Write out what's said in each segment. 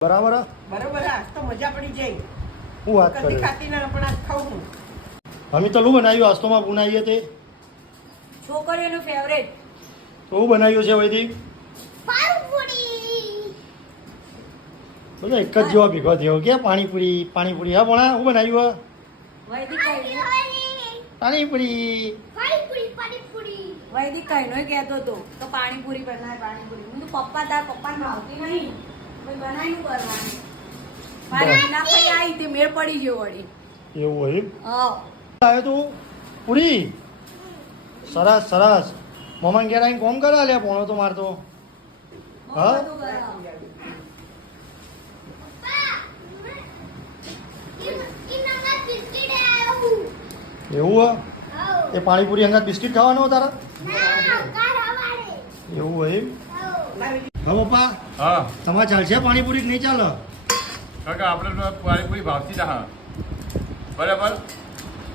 બરાબર બરોબર આજ તો મજા પડી જાય. હું વાત કદી કરે ખાતી ના પણ આજ ખાઉં હું. અમે તો શું બનાવ્યું આસ્તોમાં બનાવીએ તે છોકરીઓનું ફેવરેટ તો શું બનાવ્યું છે વૈદિક પાણીપુરી. બધા એક જ જેવા ભેગો થયો કે પાણીપુરી હા ભણા શું બનાવ્યું વૈદિક પાણીપુરી વૈદિક કઈ નો કહેતો હતો તો પાણીપુરી બનાય પાણીપુરી. હું તો તાર પપ્પાને ભાવતી નહીં પછી બનાવીને કરવાની. મારી ના પડી આવી તે મેળ પડી ગયો વળી. એવું હોય હા આવ્યો તું પૂરી સરસ સરસ મમ્મા ઘેર આવીને કોમ કરે લે પોણો તો મારતો હા બધું કરાવો. એવું એ પાણીપુરી અંગાત બિસ્કિટ ખાવાનું તારા એવું હોય હા પપ્પા હા તમારે ચાલશે પાણીપુરી કે નહીં ચાલે કારણ કે આપણે તો પાણીપુરી ભાવતી જ હા બરાબર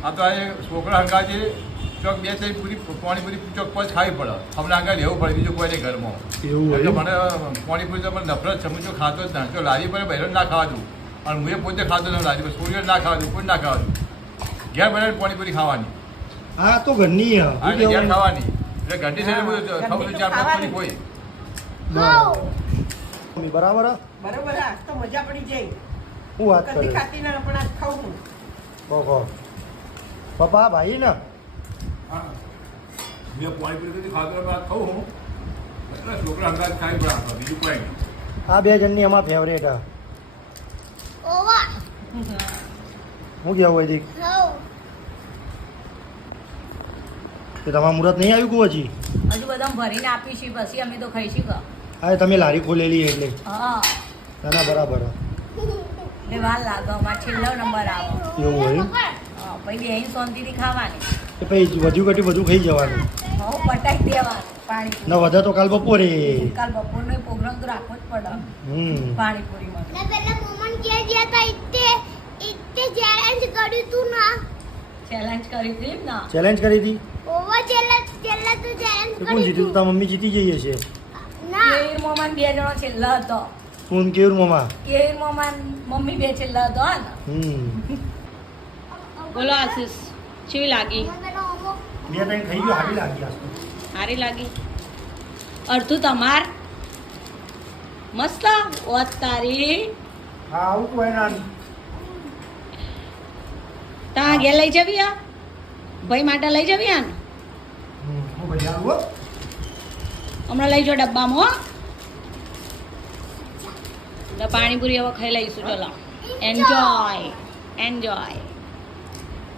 આ તો આ છોકરા હંગા છે ચોક બે થઈ પૂરી પાણીપુરી ચોક પર ખાવી પડે અમને આગળ રહેવું પડે બીજું કોઈ નહીં ઘરમાં એવું એટલે હોય મને પાણીપુરી તો મને નફરત છે હું જો ખાતો જ ના જો લારી પર બહેરણ ના ખાવા દઉં અને હું એ પોતે ખાતો ન લારી પર છોડીઓ ના ખાવા દઉં કોઈ ના ખાવા દઉં ઘેર બનાવીને પાણીપુરી ખાવાની હા તો ઘરની હે. હા એટલે ઘેર ખાવાની એટલે ઘરની છે ખબર ચાર પાંચ કોઈ બરાબર બરોબર આજ તો મજા પડી જાય. હું વાત કદી કરે ખાતી ના પણ આજ ખાઉં હું. ઓહો પપ્પા ભાઈ ને હા મેં પાણીપુરી કદી ખાતો બાદ ખાઉં હું એટલે છોકરા હંગાત ખાઈ પડે આપણે બીજું કોઈ નહીં આ બે જણની અમારા ફેવરેટ હા હું કેવું વૈદિક તે તમારું મુહૂર્ત નહીં આવ્યું કું હજી હજુ બધા ભરીને આપીશું પછી અમે તો ખાઈશું કે. હા તમે લારી ખોલેલી એટલે હા ના ના બરાબર એટલે વાર લાગે અમારે છેલ્લો નંબર આવો. એવું હોય હા પછી અહીં શાંતિથી ખાવાની. એ પછી વધુ ઘટી બધું ખાઈ જવાનું હું પટાઈ દેવાનું પાણી. ના વધે તો કાલ બપોરે કાલ બપોરનો પ્રોગ્રામ તો રાખવો જ પડે પાણીપુરીમાં. ચેલેન્જ કરી હતી ને. ચેલેન્જ કરી હતી તો કોણ જીત્યું તો તારા મમ્મી જીતી જઈએ છે કેવીર મોમાન બે જણો છેલ્લા હતો. તું કેવું મમ્મા કેવીર મોમાન મમ્મી બે છેલ્લા હતો ને. બોલો આશીષ કેવી લાગી? બે ટાઈમ ખાઈ ગયો હારી લાગી આજ તો. સારી લાગી. અડધું તમાર મસ્ત ઓત તારી. હા આવું કોઈ ના તા ઘેર લઈ જવી આ ભાઈ માટે લઈ જવી આ ને? હું ભાઈ આવું હમણાં લઈ જાઓ ડબ્બામાં હો. તો પાણીપુરી હવે ખાઈ લઈશું ચલો. Enjoy enjoy.